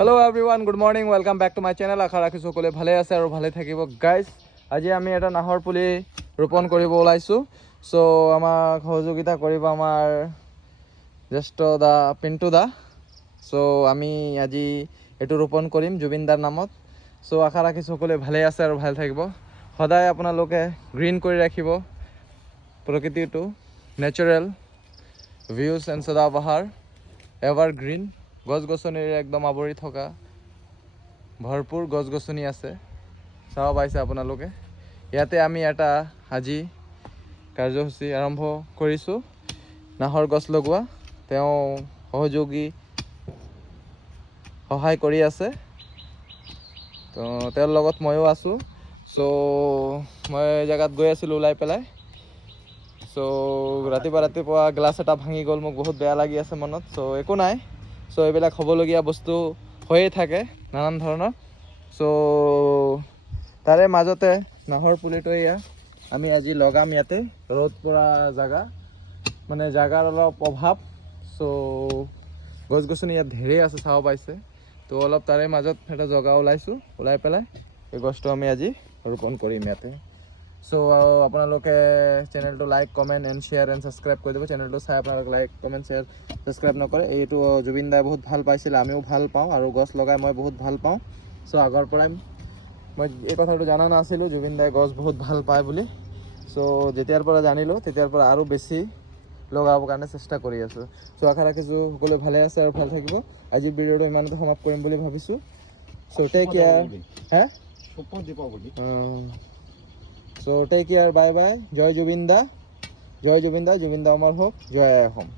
Hello' everyone, good morning, welcome back to my channel. আশা ৰাখিছোঁ সকলোৱে ভালে আছে আৰু ভালে থাকিব। গাইজ, আজি আমি এটা নাহৰ পুলি ৰোপণ কৰিব ওলাইছোঁ। চ' আমাক সহযোগিতা কৰিব আমাৰ জ্যেষ্ঠ দা পিণ্টু দা। চ' আমি আজি এইটো ৰোপণ কৰিম জুবিন দাৰ নামত। চ' আশা ৰাখিছোঁ সকলোৱে ভালে আছে আৰু ভালে থাকিব। সদায় আপোনালোকে গ্ৰীণ কৰি ৰাখিব প্ৰকৃতিটো, নেচাৰেল ভিউজ এণ্ড সদাবাহাৰ, এভাৰ গ্ৰীণ, গছ গছনিৰে একদম আৱৰি থকা ভৰপূৰ গছ গছনি আছে, চাব পাইছে আপোনালোকে। ইয়াতে আমি এটা আজি কাৰ্যসূচী আৰম্ভ কৰিছোঁ, নাহৰ গছ লগোৱা। তেওঁ সহায় কৰি আছে, তো তেওঁৰ লগত ময়ো আছোঁ। চ' মই জেগাত গৈ আছিলোঁ ওলাই পেলাই। চ' ৰাতিপুৱা গ্লাছ এটা ভাঙি গ'ল, মোক বহুত বেয়া লাগি আছে মনত। চ' একো নাই, চ' এইবিলাক হ'বলগীয়া বস্তু হৈয়ে থাকে নানান ধৰণৰ। চ' তাৰে মাজতে নাহৰ পুলিটো এয়া আমি আজি লগাম ইয়াতে। ৰ'দ পৰা জেগা, মানে জেগাৰ অলপ অভাৱ। চ' গছ গছনি ইয়াত ধেৰ আছে, চাব পাইছে। তো অলপ তাৰে মাজত এটা জেগা ওলাই পেলাই এই গছটো আমি আজি ৰোপণ কৰিম ইয়াতে। চ' আপোনালোকে চেনেলটো like, comment and share and subscribe কৰি দিব। চেনেলটো চাই আপোনালোকে লাইক, কমেণ্ট, শ্বেয়াৰ, ছাবস্ক্ৰাইব নকৰে। এইটো জুবিন দাই বহুত ভাল পাইছিল, আমিও ভাল পাওঁ, আৰু গছ লগাই মই বহুত ভাল পাওঁ। চ' আগৰ পৰাই মই এই কথাটো জানা নাছিলোঁ জুবিন দাই গছ বহুত ভাল পায় বুলি। চ' যেতিয়াৰ পৰা জানিলোঁ তেতিয়াৰ পৰা আৰু বেছি লগাবৰ কাৰণে চেষ্টা কৰি আছোঁ। চ' আশা ৰাখিছোঁ সকলোৱে ভালে আছে আৰু ভাল থাকিব। আজিৰ ভিডিঅ'টো ইমানতে সমাপ্ত কৰিম বুলি ভাবিছোঁ। চ' টেক কেয়াৰ। চ' টেক কেয়াৰ, বাই বাই। জয় জুবিন দা, জয় জুবিন দা, জুবিন দা অমৰ হোক, জয় অসম।